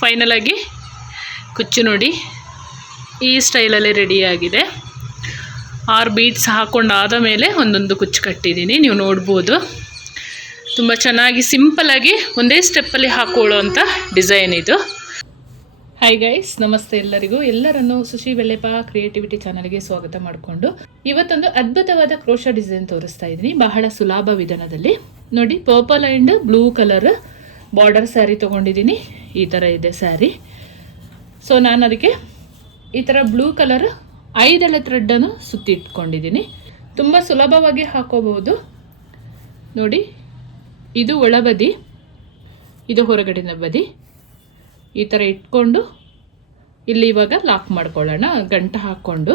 Final ಆಗಿ ಕುಚ್ಚು ನೋಡಿ ಈ ಸ್ಟೈಲಲ್ಲಿ ರೆಡಿಯಾಗಿದೆ. 6 ಬೀಡ್ಸ್ ಹಾಕೊಂಡಾದ ಮೇಲೆ ಒಂದೊಂದು ಕುಚ್ಚು ಕಟ್ಟಿದ್ದೀನಿ, ನೀವು ನೋಡ್ಬೋದು. ತುಂಬ ಚೆನ್ನಾಗಿ ಸಿಂಪಲ್ಲಾಗಿ ಒಂದೇ ಸ್ಟೆಪ್ಪಲ್ಲಿ ಹಾಕೊಳ್ಳುವಂಥ ಡಿಸೈನ್ ಇದು. ಹಾಯ್ ಗೈಸ್, ನಮಸ್ತೆ ಎಲ್ಲರಿಗೂ. ಎಲ್ಲರನ್ನು ಸುಶಿ ಬೆಲೆಪಾ ಕ್ರಿಯೇಟಿವಿಟಿ ಚಾನಲ್ಗೆ ಸ್ವಾಗತ ಮಾಡಿಕೊಂಡು ಇವತ್ತೊಂದು ಅದ್ಭುತವಾದ ಕ್ರೋಶಾ ಡಿಸೈನ್ ತೋರಿಸ್ತಾ ಇದ್ದೀನಿ, ಬಹಳ ಸುಲಭ ವಿಧಾನದಲ್ಲಿ. ನೋಡಿ, purple and blue colour border sari ತೊಗೊಂಡಿದ್ದೀನಿ. ಈ ಥರ ಇದೆ ಸ್ಯಾರಿ. ಸೊ ನಾನು ಅದಕ್ಕೆ ಈ ಥರ ಬ್ಲೂ ಕಲರ್ 5 ಎಳೆ ಥ್ರೆಡ್ಡನ್ನು ಸುತ್ತಿ ಇಟ್ಕೊಂಡಿದ್ದೀನಿ. ತುಂಬ ಸುಲಭವಾಗಿ ಹಾಕೋಬಹುದು. ನೋಡಿ, ಇದು ಒಳಬದಿ, ಇದು ಹೊರಗಡೆನ ಬದಿ. ಈ ಥರ ಇಟ್ಕೊಂಡು ಇಲ್ಲಿ ಇವಾಗ ಲಾಕ್ ಮಾಡ್ಕೊಳ್ಳೋಣ. ಗಂಟು ಹಾಕ್ಕೊಂಡು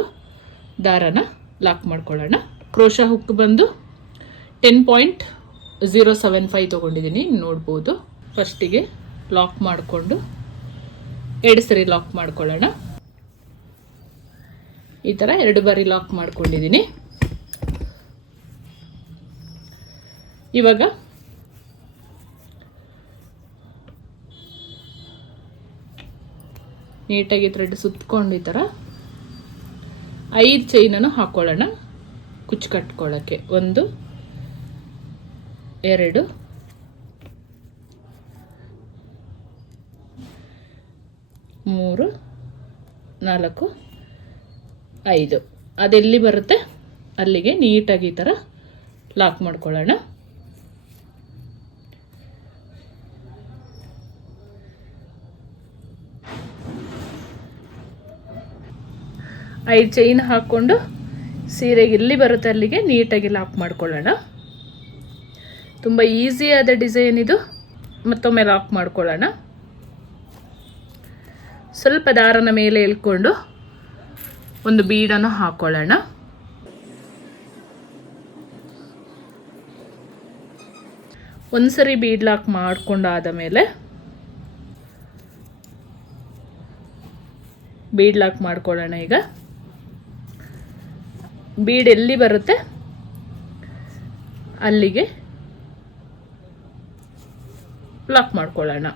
ದಾರನ ಲಾಕ್ ಮಾಡ್ಕೊಳ್ಳೋಣ. ಕ್ರೋಶಾ ಹುಕ್ ಬಂದು 10.075 ತೊಗೊಂಡಿದ್ದೀನಿ, ನೋಡ್ಬೋದು. ಫಸ್ಟಿಗೆ ಲಾಕ್ ಮಾಡಿಕೊಂಡು 2 ಸರಿ ಲಾಕ್ ಮಾಡ್ಕೊಳ್ಳೋಣ. ಈ ಥರ 2 ಬಾರಿ ಲಾಕ್ ಮಾಡ್ಕೊಂಡಿದ್ದೀನಿ. ಇವಾಗ ನೀಟಾಗಿ ಥ್ರೆಡ್ ಸುತ್ತಕೊಂಡು ಈ ಥರ 5 ಚೈನನ್ನು ಹಾಕೊಳ್ಳೋಣ ಕುಚ್ಚು ಕಟ್ಕೊಳ್ಳೋಕ್ಕೆ. 1 2 3 4 5. ಅದೆಲ್ಲಿ ಬರುತ್ತೆ ಅಲ್ಲಿಗೆ ನೀಟಾಗಿ ಈ ಥರ ಲಾಕ್ ಮಾಡ್ಕೊಳ್ಳೋಣ. ಐದು ಚೈನ್ ಹಾಕ್ಕೊಂಡು ಸೀರೆಗೆ ಎಲ್ಲಿ ಬರುತ್ತೆ ಅಲ್ಲಿಗೆ ನೀಟಾಗಿ ಲಾಕ್ ಮಾಡ್ಕೊಳ್ಳೋಣ. ತುಂಬ ಈಸಿಯಾದ ಡಿಸೈನ್ ಇದು. ಮತ್ತೊಮ್ಮೆ ಲಾಕ್ ಮಾಡ್ಕೊಳ್ಳೋಣ. ಸ್ವಲ್ಪ ದಾರನ ಮೇಲೆ ಎಳ್ಕೊಂಡು ಒಂದು ಬೀಡನ್ನು ಹಾಕೊಳ್ಳೋಣ. ಒಂದ್ಸರಿ ಬೀಡ್ ಲಾಕ್ ಮಾಡ್ಕೊಂಡಾದ ಮೇಲೆ ಬೀಡ್ ಲಾಕ್ ಮಾಡ್ಕೊಳ್ಳೋಣ. ಈಗ ಬೀಡ್ ಎಲ್ಲಿ ಬರುತ್ತೆ ಅಲ್ಲಿಗೆ ಲಾಕ್ ಮಾಡ್ಕೊಳ್ಳೋಣ.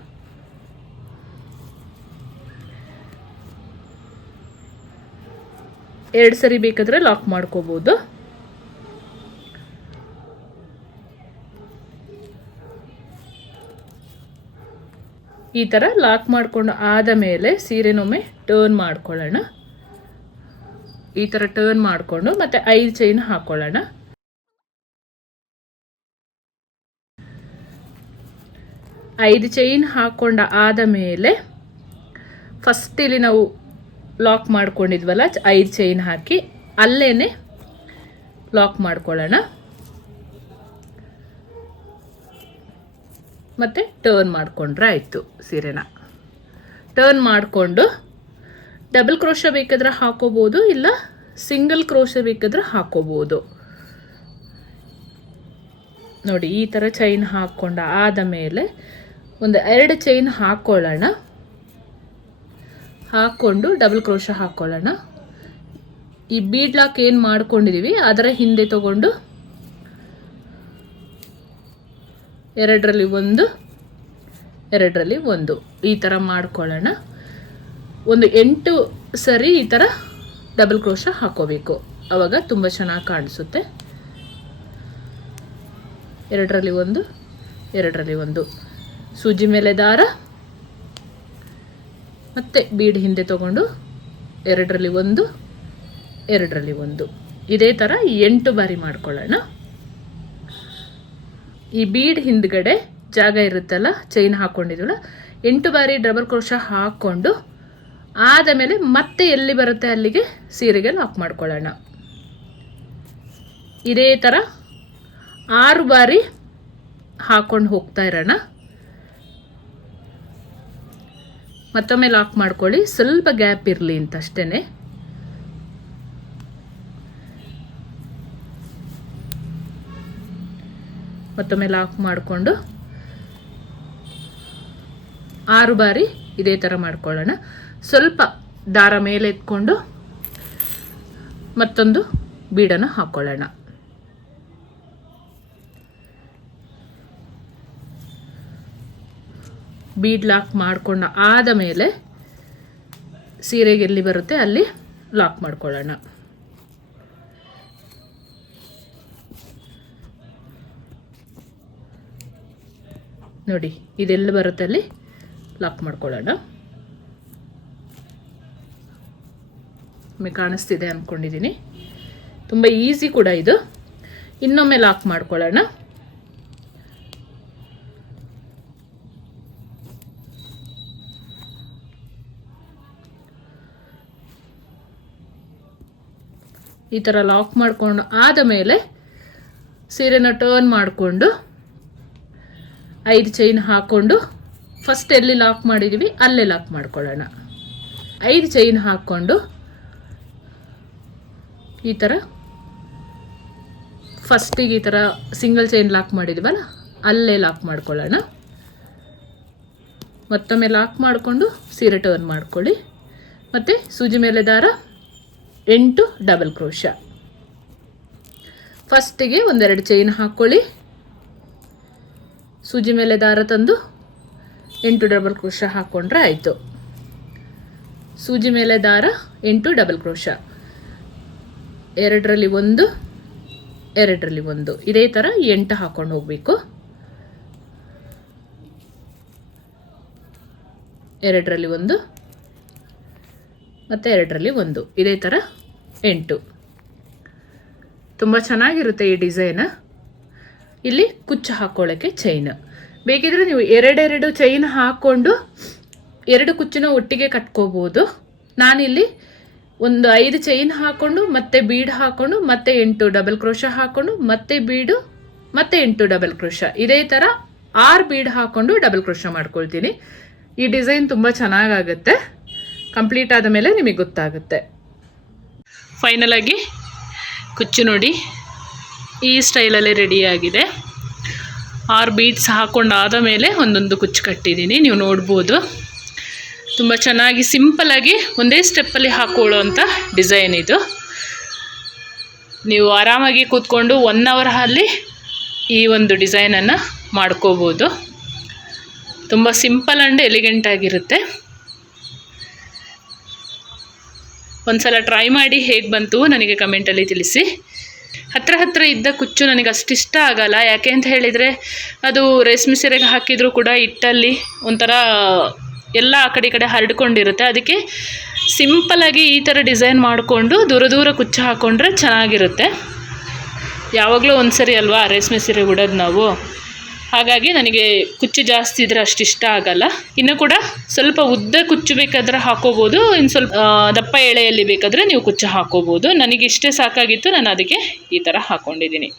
ಎರಡು ಸರಿ ಬೇಕಾದರೆ ಲಾಕ್ ಮಾಡ್ಕೋಬಹುದು. ಈ ಥರ ಲಾಕ್ ಮಾಡ್ಕೊಂಡು ಆದ ಮೇಲೆ ಸೀರೆನೊಮ್ಮೆ ಟರ್ನ್ ಮಾಡ್ಕೊಳ್ಳೋಣ. ಈ ಥರ ಟರ್ನ್ ಮಾಡಿಕೊಂಡು ಮತ್ತೆ 5 ಚೈನ್ ಹಾಕೊಳ್ಳೋಣ. 5 ಚೈನ್ ಹಾಕೊಂಡ ಆದ ಮೇಲೆ ಫಸ್ಟ್ ಇಲ್ಲಿ ನಾವು ಲಾಕ್ ಮಾಡ್ಕೊಂಡಿದ್ವಲ್ಲ 5 ಚೈನ್ ಹಾಕಿ ಅಲ್ಲೇನೆ ಲಾಕ್ ಮಾಡ್ಕೊಳ್ಳೋಣ. ಮತ್ತೆ ಟರ್ನ್ ಮಾಡಿಕೊಂಡ್ರೆ ಆಯಿತು. ಸೀರೆನ ಟರ್ನ್ ಮಾಡಿಕೊಂಡು ಡಬಲ್ ಕ್ರೋಶಾ ಬೇಕಾದ್ರೆ ಹಾಕೋಬೋದು, ಇಲ್ಲ ಸಿಂಗಲ್ ಕ್ರೋಶಾ ಬೇಕಾದ್ರೆ ಹಾಕೋಬೋದು. ನೋಡಿ, ಈ ಥರ ಚೈನ್ ಹಾಕ್ಕೊಂಡ ಆದ ಮೇಲೆ ಒಂದು 2 ಚೈನ್ ಹಾಕ್ಕೊಳ್ಳೋಣ. ಹಾಕ್ಕೊಂಡು ಡಬಲ್ ಕ್ರೋಶಾ ಹಾಕ್ಕೊಳ್ಳೋಣ. ಈ ಬೀಡ್ ಲಾಕ್ ಏನು ಮಾಡ್ಕೊಂಡಿದ್ದೀವಿ ಅದರ ಹಿಂದೆ ತಗೊಂಡು 2ರಲ್ಲಿ 1 2ರಲ್ಲಿ 1 ಈ ಥರ ಮಾಡ್ಕೊಳ್ಳೋಣ. ಒಂದು 8 ಸರಿ ಈ ಥರ ಡಬಲ್ ಕ್ರೋಶಾ ಹಾಕೋಬೇಕು, ಆವಾಗ ತುಂಬ ಚೆನ್ನಾಗಿ ಕಾಣಿಸುತ್ತೆ. 2ರಲ್ಲಿ 1 2ರಲ್ಲಿ 1 ಸೂಜಿ ಮೇಲೆ ದಾರ ಮತ್ತೆ ಬೀಡ್ ಹಿಂದೆ ತಗೊಂಡು 2ರಲ್ಲಿ 1 2ರಲ್ಲಿ 1 ಇದೇ ಥರ 8 ಬಾರಿ ಮಾಡ್ಕೊಳ್ಳೋಣ. ಈ ಬೀಡ್ ಹಿಂದ್ಗಡೆ ಜಾಗ ಇರುತ್ತಲ್ಲ ಚೈನ್ ಹಾಕ್ಕೊಂಡಿದ್ವಲ್ಲ 8 ಬಾರಿ ಡಬಲ್ ಕ್ರೋಶಾ ಹಾಕ್ಕೊಂಡು ಆದ ಮೇಲೆ ಮತ್ತೆ ಎಲ್ಲಿ ಬರುತ್ತೆ ಅಲ್ಲಿಗೆ ಸೀರೆಗೆ ಲಾಕ್ ಮಾಡ್ಕೊಳ್ಳೋಣ. ಇದೇ ಥರ 6 ಬಾರಿ ಹಾಕ್ಕೊಂಡು ಹೋಗ್ತಾ ಇರೋಣ. ಮತ್ತೊಮ್ಮೆ ಲಾಕ್ ಮಾಡ್ಕೊಳ್ಳಿ, ಸ್ವಲ್ಪ ಗ್ಯಾಪ್ ಇರಲಿ ಅಂತ ಅಷ್ಟೇ. ಮತ್ತೊಮ್ಮೆ ಲಾಕ್ ಮಾಡಿಕೊಂಡು 6 ಬಾರಿ ಇದೇ ಥರ ಮಾಡ್ಕೊಳ್ಳೋಣ. ಸ್ವಲ್ಪ ದಾರ ಮೇಲೆ ಎತ್ಕೊಂಡು ಮತ್ತೊಂದು ಬೀಡನ್ನು ಹಾಕ್ಕೊಳ್ಳೋಣ. ಬೀಡ್ ಲಾಕ್ ಮಾಡ್ಕೊಂಡು ಆದ ಮೇಲೆ ಸೀರೆಗೆ ಎಲ್ಲಿ ಬರುತ್ತೆ ಅಲ್ಲಿ ಲಾಕ್ ಮಾಡ್ಕೊಳ್ಳೋಣ. ನೋಡಿ ಇದೆಲ್ಲ ಬರುತ್ತೆ ಅಲ್ಲಿ ಲಾಕ್ ಮಾಡ್ಕೊಳ್ಳೋಣ. ನಿಮಗೆ ಕಾಣಿಸ್ತಿದೆ ಅಂದ್ಕೊಂಡಿದ್ದೀನಿ. ತುಂಬ ಈಸಿ ಕೂಡ ಇದು. ಇನ್ನೊಮ್ಮೆ ಲಾಕ್ ಮಾಡ್ಕೊಳ್ಳೋಣ. ಈ ಥರ ಲಾಕ್ ಮಾಡಿಕೊಂಡು ಆದ ಮೇಲೆ ಸೀರೆನ ಟರ್ನ್ ಮಾಡಿಕೊಂಡು 5 ಚೈನ್ ಹಾಕ್ಕೊಂಡು ಫಸ್ಟ್ ಎಲ್ಲಿ ಲಾಕ್ ಮಾಡಿದ್ದೀವಿ ಅಲ್ಲೇ ಲಾಕ್ ಮಾಡ್ಕೊಳ್ಳೋಣ. 5 ಚೈನ್ ಹಾಕ್ಕೊಂಡು ಈ ಥರ ಫಸ್ಟಿಗೆ ಈ ಥರ ಸಿಂಗಲ್ ಚೈನ್ ಲಾಕ್ ಮಾಡಿದ್ದೀವಲ್ಲ ಅಲ್ಲೇ ಲಾಕ್ ಮಾಡ್ಕೊಳ್ಳೋಣ. ಮತ್ತೊಮ್ಮೆ ಲಾಕ್ ಮಾಡಿಕೊಂಡು ಸೀರೆ ಟರ್ನ್ ಮಾಡ್ಕೊಳ್ಳಿ. ಮತ್ತು ಸೂಜಿ ಮೇಲೆ ದಾರ 8 ಡಬಲ್ ಕ್ರೋಶ. ಫಸ್ಟಿಗೆ ಒಂದೆರಡು ಚೈನ್ ಹಾಕ್ಕೊಳ್ಳಿ. ಸೂಜಿ ಮೇಲೆ ದಾರ ತಂದು 8 ಡಬಲ್ ಕ್ರೋಶ ಹಾಕ್ಕೊಂಡ್ರೆ ಆಯಿತು. ಸೂಜಿ ಮೇಲೆ ದಾರ 8 ಡಬಲ್ ಕ್ರೋಶ, 2ರಲ್ಲಿ 1, 2ರಲ್ಲಿ 1, ಇದೇ ಥರ 8 ಹಾಕ್ಕೊಂಡು ಹೋಗಬೇಕು. 2ರಲ್ಲಿ 1 ಮತ್ತು 2ರಲ್ಲಿ 1, ಇದೇ ಥರ 8. ತುಂಬ ಚೆನ್ನಾಗಿರುತ್ತೆ ಈ ಡಿಸೈನ್. ಇಲ್ಲಿ ಕುಚ್ಚು ಹಾಕ್ಕೊಳ್ಳೋಕ್ಕೆ ಚೈನ್ ಬೇಕಿದ್ರೆ ನೀವು 2 ಚೈನ್ ಹಾಕ್ಕೊಂಡು 2 ಕುಚ್ಚನ್ನ ಒಟ್ಟಿಗೆ ಕಟ್ಕೋಬೋದು. ನಾನಿಲ್ಲಿ ಒಂದು 5 ಚೈನ್ ಹಾಕ್ಕೊಂಡು ಮತ್ತೆ ಬೀಡ್ ಹಾಕ್ಕೊಂಡು ಮತ್ತೆ 8 ಡಬಲ್ ಕ್ರೋಶ ಹಾಕ್ಕೊಂಡು ಮತ್ತೆ ಬೀಡು ಮತ್ತೆ 8 ಡಬಲ್ ಕ್ರೋಶ, ಇದೇ ಥರ 6 ಬೀಡ್ ಹಾಕ್ಕೊಂಡು ಡಬಲ್ ಕ್ರೋಶ ಮಾಡ್ಕೊಳ್ತೀನಿ. ಈ ಡಿಸೈನ್ ತುಂಬ ಚೆನ್ನಾಗಾಗುತ್ತೆ. ಕಂಪ್ಲೀಟ್ ಆದ ಮೇಲೆ ನಿಮಗೆ ಗೊತ್ತಾಗುತ್ತೆ. ಫೈನಲ್ ಆಗಿ ಕುಚ್ಚು ನೋಡಿ ಈ ಸ್ಟೈಲಲ್ಲಿ ರೆಡಿಯಾಗಿದೆ. 6 ಬೀಡ್ಸ್ ಹಾಕ್ಕೊಂಡಾದ ಮೇಲೆ ಒಂದೊಂದು ಕುಚ್ಚು ಕಟ್ಟಿದ್ದೀನಿ, ನೀವು ನೋಡ್ಬೋದು. ತುಂಬ ಚೆನ್ನಾಗಿ ಸಿಂಪಲ್ಲಾಗಿ ಒಂದೇ ಸ್ಟೆಪ್ಪಲ್ಲಿ ಹಾಕ್ಕೊಳ್ಳೋ ಅಂಥ ಡಿಸೈನ್ ಇದು. ನೀವು ಆರಾಮಾಗಿ ಕೂತ್ಕೊಂಡು 1 ಅವರ್ ಅಲ್ಲಿ ಈ ಒಂದು ಡಿಸೈನನ್ನು ಮಾಡ್ಕೋಬೋದು. ತುಂಬ ಸಿಂಪಲ್ ಆ್ಯಂಡ್ ಎಲಿಗೆಂಟ್ ಆಗಿರುತ್ತೆ. ಒಂದ್ಸಲ ಟ್ರೈ ಮಾಡಿ ಹೇಗೆ ಬಂತು ನನಗೆ ಕಮೆಂಟಲ್ಲಿ ತಿಳಿಸಿ. ಹತ್ರ ಇದ್ದ ಕುಚ್ಚು ನನಗೆ ಅಷ್ಟಿಷ್ಟ ಆಗಲ್ಲ. ಯಾಕೆ ಅಂತ ಹೇಳಿದರೆ ಅದು ರೇಷ್ಮೆ ಸೀರೆಗೆ ಹಾಕಿದರೂ ಕೂಡ ಹಿಟ್ಟಲ್ಲಿ ಒಂಥರ ಎಲ್ಲ ಆ ಕಡೆ ಹರಡ್ಕೊಂಡಿರುತ್ತೆ. ಅದಕ್ಕೆ ಸಿಂಪಲಾಗಿ ಈ ಥರ ಡಿಸೈನ್ ಮಾಡಿಕೊಂಡು ದೂರ ಕುಚ್ಚು ಹಾಕ್ಕೊಂಡ್ರೆ ಚೆನ್ನಾಗಿರುತ್ತೆ. ಯಾವಾಗಲೂ ಒಂದು ಸರಿ ಅಲ್ವಾ ರೇಷ್ಮೆ ಸೀರೆ ಉಡೋದು ನಾವು, ಹಾಗಾಗಿ ನನಗೆ ಕುಚ್ಚು ಜಾಸ್ತಿ ಇದ್ದರೆ ಅಷ್ಟಿಷ್ಟ ಆಗಲ್ಲ. ಇನ್ನು ಕೂಡ ಸ್ವಲ್ಪ ಉದ್ದ ಕುಚ್ಚು ಬೇಕಾದರೆ ಹಾಕೋಬೋದು, ಇನ್ನು ಸ್ವಲ್ಪ ದಪ್ಪ ಎಳೆಯಲ್ಲಿ ಬೇಕಾದರೆ ನೀವು ಕುಚ್ಚು ಹಾಕೋಬೋದು. ನನಗೆ ಇಷ್ಟೇ ಸಾಕಾಗಿತ್ತು, ನಾನು ಅದಕ್ಕೆ ಈ ಥರ ಹಾಕ್ಕೊಂಡಿದ್ದೀನಿ.